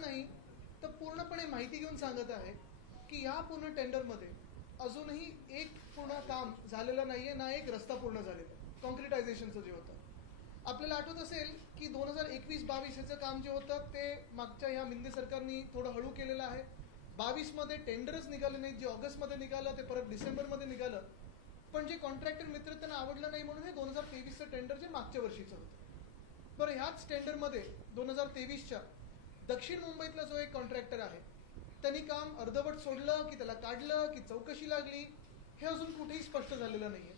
नाही तर पूर्णपणे माहिती घेऊन सांगत आहे की या पूर्ण टेंडरमध्ये अजूनही एक पूर्ण काम झालेलं नाहीये, ना एक रस्ता पूर्ण झालेला आहे कॉन्क्रिटायझेशनचं जे होतं. आपल्याला आठवत असेल की 2021-22 याचं काम जे होतं ते मागच्या ह्या मिंदे सरकारनी थोडं हळू केलेलं आहे. 22मध्ये टेंडरच निघाले नाहीत, जे ऑगस्टमध्ये निघालं ते परत डिसेंबरमध्ये निघालं. पण जे कॉन्ट्रॅक्टर मित्र त्यांना आवडलं नाही म्हणून हे 2023चं टेंडर जे मागच्या वर्षीचं होतं. बरं, ह्याच टेंडरमध्ये 2023च्या दक्षिण मुंबईतला जो एक कॉन्ट्रॅक्टर आहे त्यांनी काम अर्धवट सोडलं की त्याला काढलं की चौकशी लागली हे अजून कुठेही स्पष्ट झालेलं नाहीये.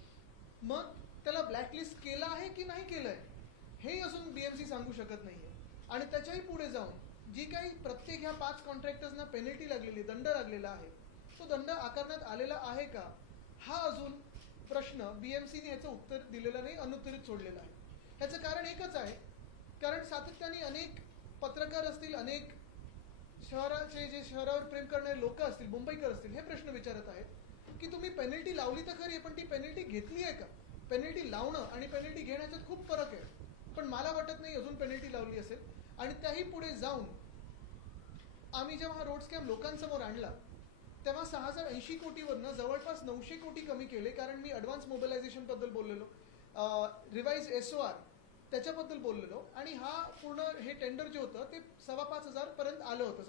मग त्याला ब्लॅकलिस्ट केलं आहे की नाही केलंय हे अजून बीएमसी सांगू शकत नाहीये. आणि त्याच्याही पुढे जाऊन जी काही प्रत्येक ह्या 5 कॉन्ट्रॅक्टर्सना पेनल्टी लागलेली, दंड लागलेला आहे, तो दंड आकारण्यात आलेला आहे का हा अजून प्रश्न बीएमसीने याचं उत्तर दिलेलं नाही, अनुत्तरित सोडलेलं आहे. ह्याचं कारण एकच आहे, कारण सातत्याने अनेक पत्रकार असतील, अनेक शहराचे जे शहरावर प्रेम करणारे लोक असतील, मुंबईकर असतील, हे प्रश्न विचारत आहेत की तुम्ही पेनल्टी लावली तर खरी, पण ती पेनल्टी घेतली आहे का? पेनल्टी लावणं आणि पेनल्टी घेण्याच्यात खूप फरक आहे. पण मला वाटत नाही अजून पेनल्टी लावली असेल. आणि त्याही पुढे जाऊन आम्ही जेव्हा हा रोड स्कॅम लोकांसमोर आणला तेव्हा 6080 कोटीवरनं जवळपास 900 कोटी कमी केले, कारण मी ॲडव्हान्स मोबिलायझेशन बद्दल बोललेलो, रिवाइज SOR त्याच्याबद्दल बोललेलो, आणि हा पूर्ण हे टेंडर जे होतं ते 5,500 पर्यंत आलं होतं.